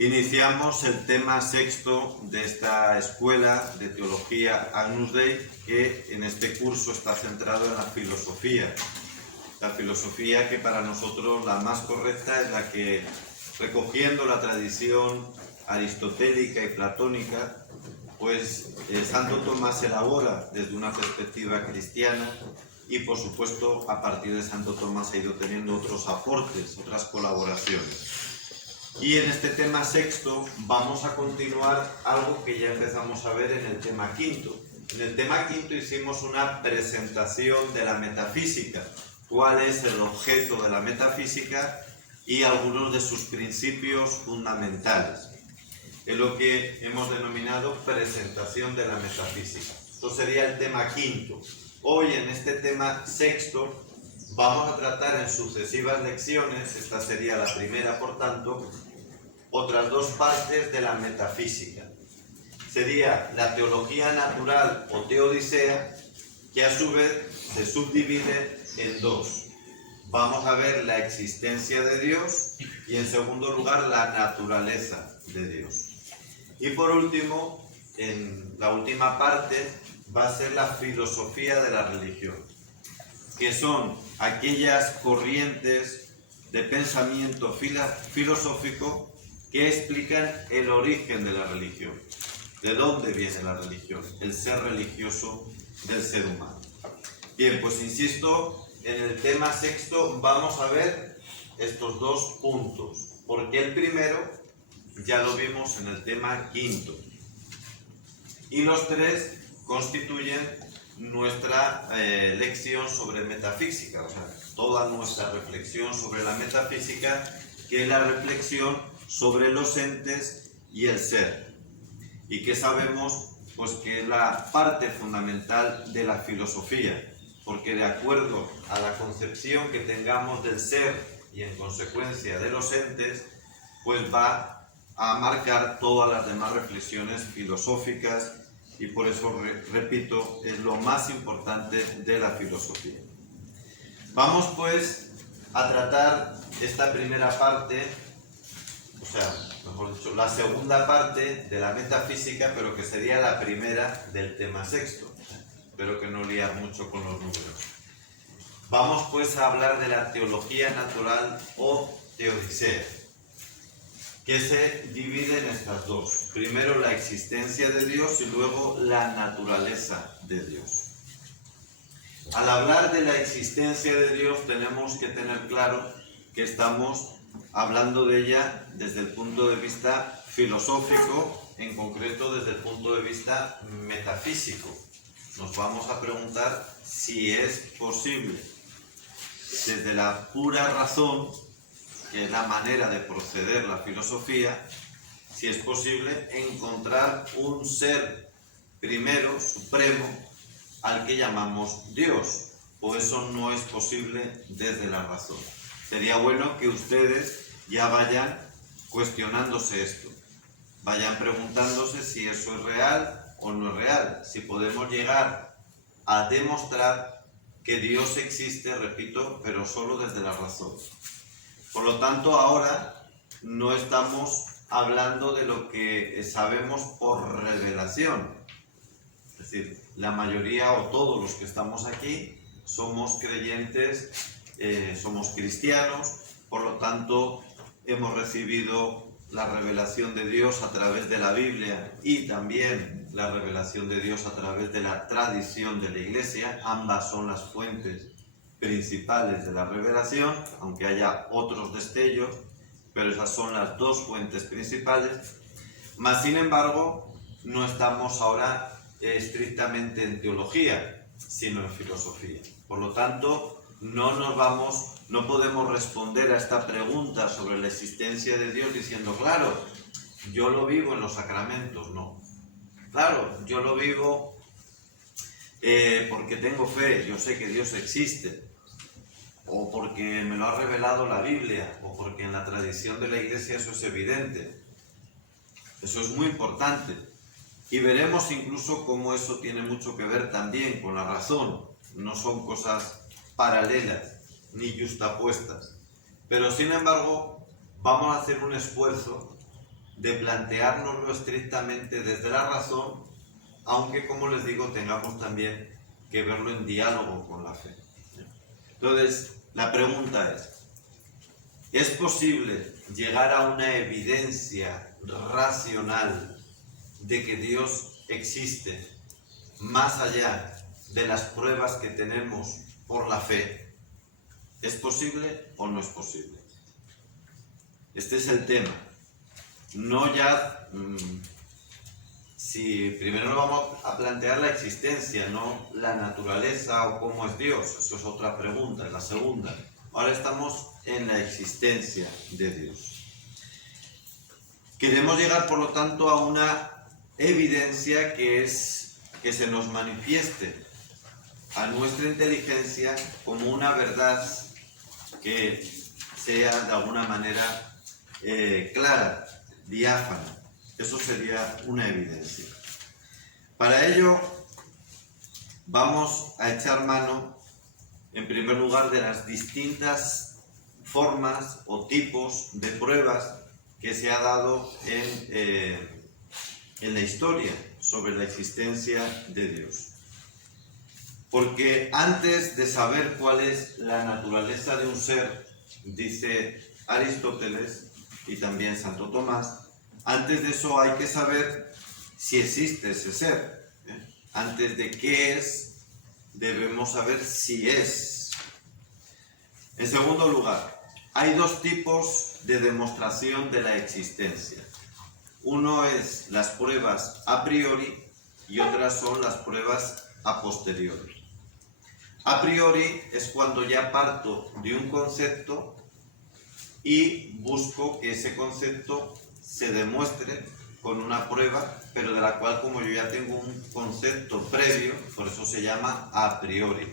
Iniciamos el tema sexto de esta escuela de teología Agnus Dei, que en este curso está centrado en la filosofía. La filosofía que para nosotros la más correcta es la que, recogiendo la tradición aristotélica y platónica, pues Santo Tomás elabora desde una perspectiva cristiana y por supuesto a partir de Santo Tomás ha ido teniendo otros aportes, otras colaboraciones. Y en este tema sexto vamos a continuar algo que ya empezamos a ver en el tema quinto. En el tema quinto hicimos una presentación de la metafísica, cuál es el objeto de la metafísica y algunos de sus principios fundamentales. Es lo que hemos denominado presentación de la metafísica. Esto sería el tema quinto. Hoy en este tema sexto vamos a tratar en sucesivas lecciones, esta sería la primera por tanto, otras dos partes de la metafísica. Sería la teología natural o teodicea, que a su vez se subdivide en dos. Vamos a ver la existencia de Dios y en segundo lugar la naturaleza de Dios. Y por último, en la última parte, va a ser la filosofía de la religión, que son aquellas corrientes de pensamiento filosófico que explican el origen de la religión. ¿De dónde viene la religión? El ser religioso del ser humano. Bien, pues insisto, en el tema sexto vamos a ver estos dos puntos, porque el primero ya lo vimos en el tema quinto. Y los tres constituyen nuestra lección sobre metafísica, o sea, toda nuestra reflexión sobre la metafísica, que es la reflexión sobre los entes y el ser, y que sabemos pues que es la parte fundamental de la filosofía, porque de acuerdo a la concepción que tengamos del ser y en consecuencia de los entes, pues va a marcar todas las demás reflexiones filosóficas, y por eso, repito, es lo más importante de la filosofía. Vamos pues a tratar esta primera parte, o sea, mejor dicho, la segunda parte de la metafísica, pero que sería la primera del tema sexto. Espero que no liar mucho con los números. Vamos pues a hablar de la teología natural o teodicea, que se divide en estas dos. Primero la existencia de Dios y luego la naturaleza de Dios. Al hablar de la existencia de Dios tenemos que tener claro que estamos hablando de ella desde el punto de vista filosófico, en concreto desde el punto de vista metafísico. Nos vamos a preguntar si es posible, desde la pura razón, que es la manera de proceder la filosofía, si es posible encontrar un ser primero, supremo, al que llamamos Dios, o eso no es posible desde la razón. Sería bueno que ustedes ya vayan cuestionándose esto, vayan preguntándose si eso es real o no es real, si podemos llegar a demostrar que Dios existe, repito, pero solo desde la razón. Por lo tanto, ahora no estamos hablando de lo que sabemos por revelación. Es decir, la mayoría o todos los que estamos aquí somos creyentes, somos cristianos, por lo tanto hemos recibido la revelación de Dios a través de la Biblia y también la revelación de Dios a través de la tradición de la Iglesia. Ambas son las fuentes principales de la revelación, aunque haya otros destellos, pero esas son las dos fuentes principales. Mas, sin embargo, no estamos ahora estrictamente en teología, sino en filosofía. Por lo tanto, no podemos responder a esta pregunta sobre la existencia de Dios diciendo, claro, yo lo vivo en los sacramentos. No. Claro, yo lo vivo porque tengo fe, yo sé que Dios existe, o porque me lo ha revelado la Biblia, o porque en la tradición de la Iglesia eso es evidente. Eso es muy importante. Y veremos incluso cómo eso tiene mucho que ver también con la razón. No son cosas paralelas ni justapuestas. Pero sin embargo, vamos a hacer un esfuerzo de planteárnoslo estrictamente desde la razón, aunque, como les digo, tengamos también que verlo en diálogo con la fe. Entonces, la pregunta ¿es posible llegar a una evidencia racional de que Dios existe más allá de las pruebas que tenemos por la fe? ¿Es posible o no es posible? Este es el tema. No ya si primero vamos a plantear la existencia, no la naturaleza o cómo es Dios. Eso es otra pregunta, la segunda. Ahora estamos en la existencia de Dios. Queremos llegar, por lo tanto, a una evidencia que se nos manifieste a nuestra inteligencia como una verdad que sea de alguna manera clara, diáfana. Eso sería una evidencia. Para ello vamos a echar mano, en primer lugar, de las distintas formas o tipos de pruebas que se ha dado en la historia sobre la existencia de Dios. Porque antes de saber cuál es la naturaleza de un ser, dice Aristóteles y también Santo Tomás, antes de eso hay que saber si existe ese ser. Antes de qué es, debemos saber si es. En segundo lugar, hay dos tipos de demostración de la existencia. Uno es las pruebas a priori y otras son las pruebas a posteriori. A priori es cuando ya parto de un concepto y busco que ese concepto se demuestre con una prueba, pero de la cual, como yo ya tengo un concepto previo, por eso se llama a priori.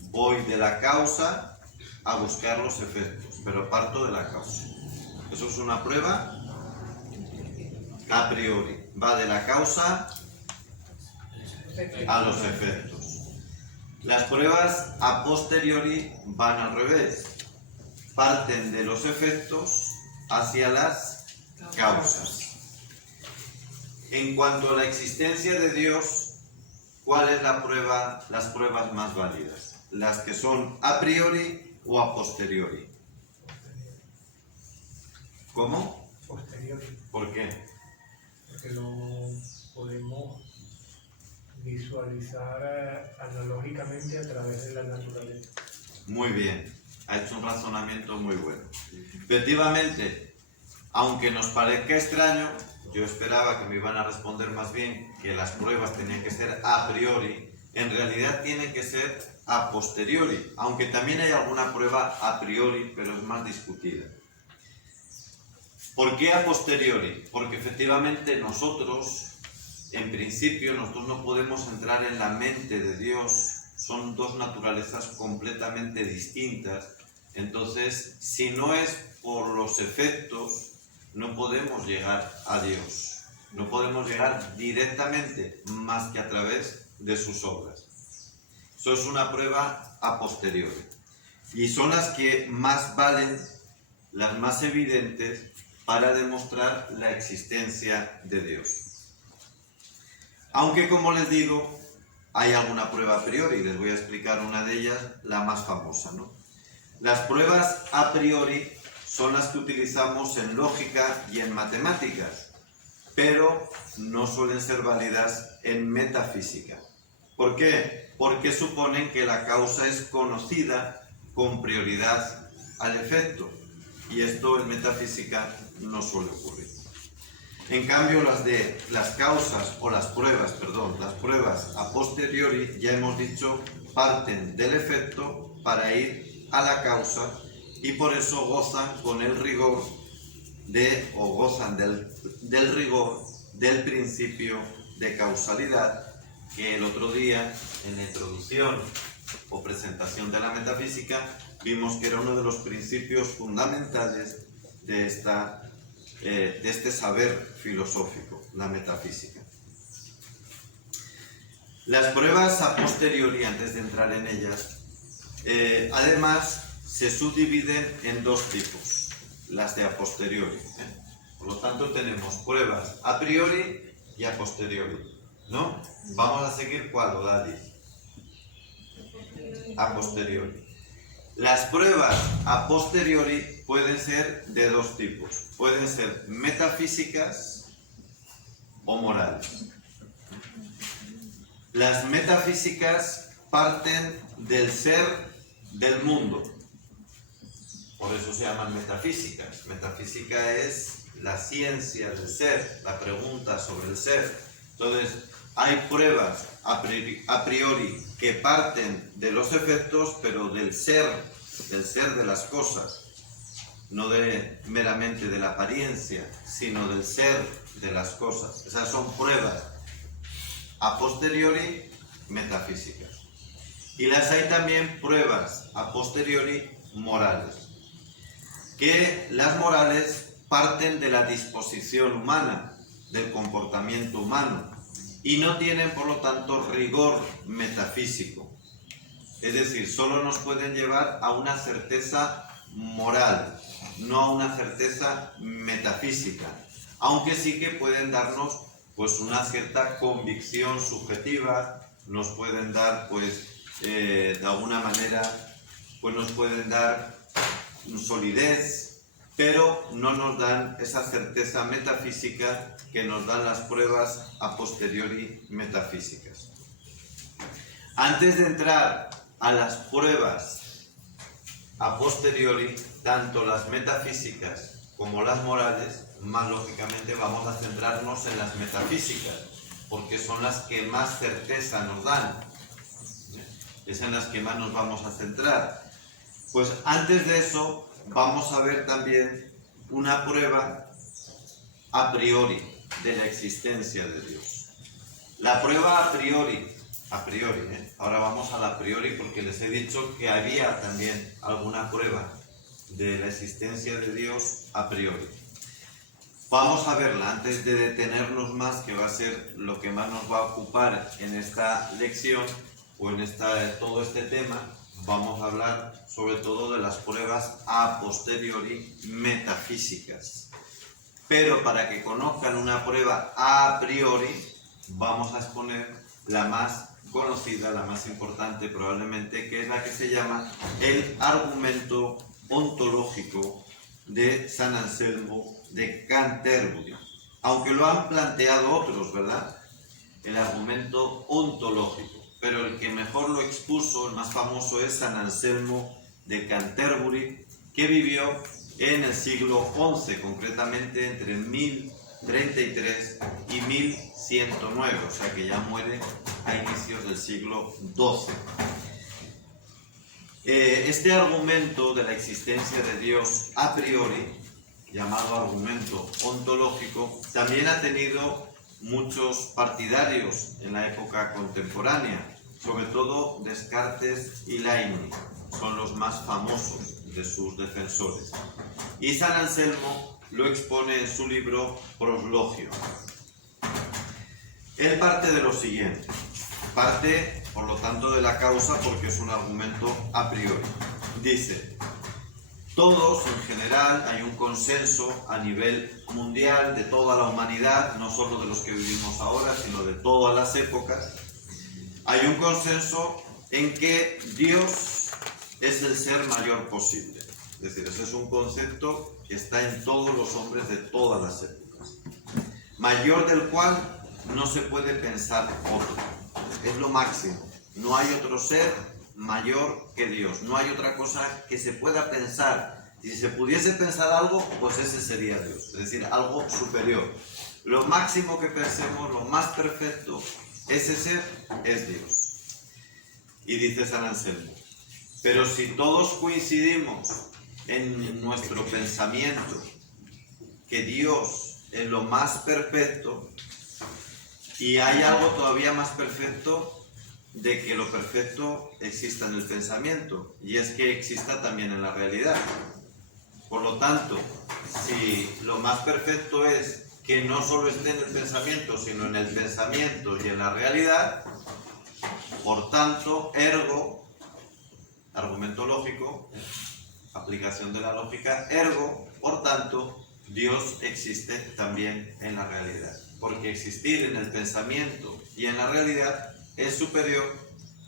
Voy de la causa a buscar los efectos, pero parto de la causa. Eso es una prueba a priori. Va de la causa a los efectos. Las pruebas a posteriori van al revés. Parten de los efectos hacia las causas. En cuanto a la existencia de Dios, ¿cuál es la prueba, las pruebas más válidas? ¿Las que son a priori o a posteriori? ¿Cómo? Posteriori. ¿Por qué? Porque lo podemos visualizar analógicamente a través de la naturaleza. Muy bien, ha hecho un razonamiento muy bueno. Efectivamente, aunque nos parezca extraño, yo esperaba que me iban a responder más bien que las pruebas tenían que ser a priori, en realidad tienen que ser a posteriori, aunque también hay alguna prueba a priori, pero es más discutida. ¿Por qué a posteriori? Porque efectivamente nosotros, en principio, nosotros no podemos entrar en la mente de Dios, son dos naturalezas completamente distintas. Entonces, si no es por los efectos, no podemos llegar a Dios. No podemos llegar directamente más que a través de sus obras. Eso es una prueba a posteriori. Y son las que más valen, las más evidentes, para demostrar la existencia de Dios. Aunque, como les digo, hay alguna prueba a priori, les voy a explicar una de ellas, la más famosa, ¿no? Las pruebas a priori son las que utilizamos en lógica y en matemáticas, pero no suelen ser válidas en metafísica. ¿Por qué? Porque suponen que la causa es conocida con prioridad al efecto, y esto en metafísica no suele ocurrir. En cambio, las pruebas a posteriori, ya hemos dicho, parten del efecto para ir a la causa y por eso gozan con el rigor gozan del rigor del principio de causalidad, que el otro día, en la introducción o presentación de la metafísica, vimos que era uno de los principios fundamentales de este saber filosófico, la metafísica. Las pruebas a posteriori, antes de entrar en ellas, además se subdividen en dos tipos, las de a posteriori. Por lo tanto tenemos pruebas a priori y a posteriori, ¿no? Vamos a seguir ¿cuál, Odadi? A posteriori. Las pruebas a posteriori pueden ser de dos tipos. Pueden ser metafísicas o morales. Las metafísicas parten del ser del mundo. Por eso se llaman metafísicas. Metafísica es la ciencia del ser, la pregunta sobre el ser. Entonces, hay pruebas a priori que parten de los efectos, pero del ser de las cosas. No meramente de la apariencia, sino del ser de las cosas. Esas son pruebas a posteriori metafísicas. Y las hay también pruebas a posteriori morales. Que las morales parten de la disposición humana, del comportamiento humano, y no tienen, por lo tanto, rigor metafísico. Es decir, solo nos pueden llevar a una certeza moral, no a una certeza metafísica, aunque sí que pueden darnos pues una cierta convicción subjetiva, nos pueden dar de alguna manera pues nos pueden dar solidez, pero no nos dan esa certeza metafísica que nos dan las pruebas a posteriori metafísicas. Antes de entrar a las pruebas a posteriori, tanto las metafísicas como las morales, más lógicamente vamos a centrarnos en las metafísicas, porque son las que más certeza nos dan. Es en las que más nos vamos a centrar. Pues antes de eso, vamos a ver también una prueba a priori de la existencia de Dios. La prueba a priori, ahora vamos a la a priori porque les he dicho que había también alguna prueba de la existencia de Dios a priori. Vamos a verla antes de detenernos más, que va a ser lo que más nos va a ocupar en esta lección o en todo este tema. Vamos a hablar sobre todo de las pruebas a posteriori metafísicas. Pero para que conozcan una prueba a priori, vamos a exponer la más conocida, la más importante probablemente, que es la que se llama el argumento ontológico de San Anselmo de Canterbury. Aunque lo han planteado otros, ¿verdad? El argumento ontológico. Pero el que mejor lo expuso, el más famoso, es San Anselmo de Canterbury, que vivió en el siglo XI, concretamente entre 1033 y 1109, o sea que ya muere a inicios del siglo XII. Este argumento de la existencia de Dios a priori, llamado argumento ontológico, también ha tenido muchos partidarios en la época contemporánea, sobre todo Descartes y Leibniz, son los más famosos de sus defensores. Y San Anselmo lo expone en su libro Proslogio. Él parte de lo siguiente, parte por lo tanto de la causa porque es un argumento a priori. Dice: todos en general, hay un consenso a nivel mundial de toda la humanidad, no solo de los que vivimos ahora, sino de todas las épocas. Hay un consenso en que Dios es el ser mayor posible. Es decir, ese es un concepto que está en todos los hombres de todas las épocas. Mayor del cual no se puede pensar otro. Es lo máximo. No hay otro ser mayor que Dios. No hay otra cosa que se pueda pensar. Y si se pudiese pensar algo, pues ese sería Dios. Es decir, algo superior. Lo máximo que pensemos, lo más perfecto, ese ser es Dios. Y dice San Anselmo: pero si todos coincidimos en nuestro pensamiento que Dios es lo más perfecto, y hay algo todavía más perfecto de que lo perfecto exista en el pensamiento, y es que exista también en la realidad. Por lo tanto, si lo más perfecto es que no solo esté en el pensamiento, sino en el pensamiento y en la realidad, por tanto, ergo, argumento lógico, aplicación de la lógica, ergo, por tanto, Dios existe también en la realidad, porque existir en el pensamiento y en la realidad es superior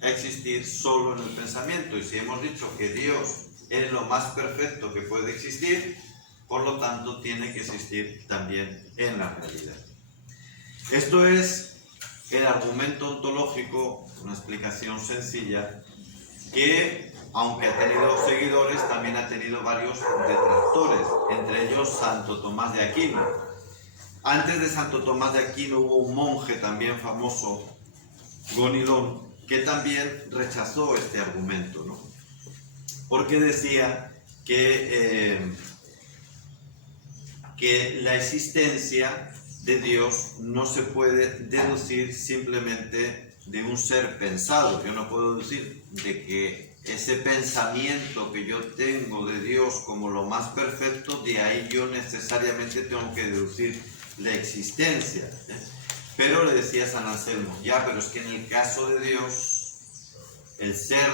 a existir solo en el pensamiento. Y si hemos dicho que Dios es lo más perfecto que puede existir, por lo tanto tiene que existir también en la realidad. Esto es el argumento ontológico, una explicación sencilla, que aunque ha tenido seguidores, también ha tenido varios detractores, entre ellos Santo Tomás de Aquino. Antes de Santo Tomás de Aquino hubo un monje también famoso, Gonilón, que también rechazó este argumento, ¿no? Porque decía que la existencia de Dios no se puede deducir simplemente de un ser pensado. Yo no puedo decir de que ese pensamiento que yo tengo de Dios como lo más perfecto, de ahí yo necesariamente tengo que deducir la existencia, ¿eh? Pero le decía San Anselmo, ya, pero es que en el caso de Dios, el ser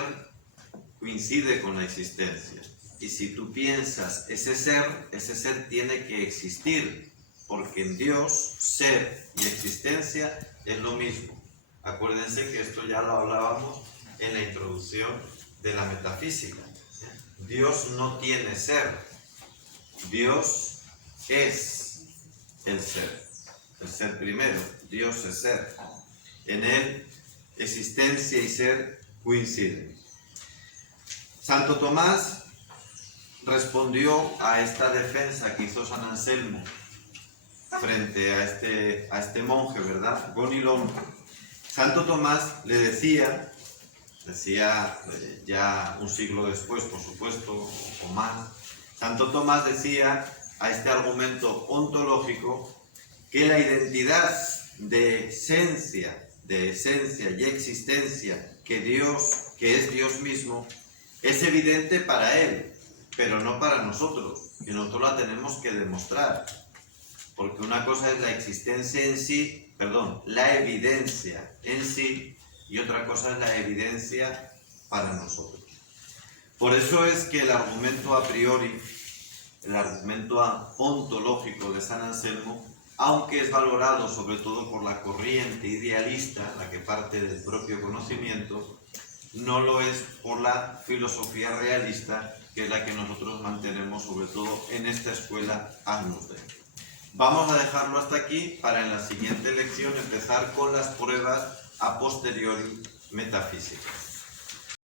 coincide con la existencia. Y si tú piensas ese ser tiene que existir, porque en Dios, ser y existencia es lo mismo. Acuérdense que esto ya lo hablábamos en la introducción de la metafísica. Dios no tiene ser, Dios es el ser primero, Dios es ser. En él, existencia y ser coinciden. Santo Tomás respondió a esta defensa que hizo San Anselmo frente a este monje, ¿verdad? Gonilón. Santo Tomás le decía ya un siglo después, por supuesto, o más, Santo Tomás decía a este argumento ontológico que la identidad de esencia y existencia que es Dios mismo, es evidente para él, pero no para nosotros, que nosotros la tenemos que demostrar. Porque una cosa es la existencia en sí, la evidencia en sí, y otra cosa es la evidencia para nosotros. Por eso es que el argumento a priori, el argumento ontológico de San Anselmo, aunque es valorado sobre todo por la corriente idealista, la que parte del propio conocimiento, no lo es por la filosofía realista, que es la que nosotros mantenemos sobre todo en esta escuela Agnus Dei. Vamos a dejarlo hasta aquí para en la siguiente lección empezar con las pruebas a posteriori metafísicas.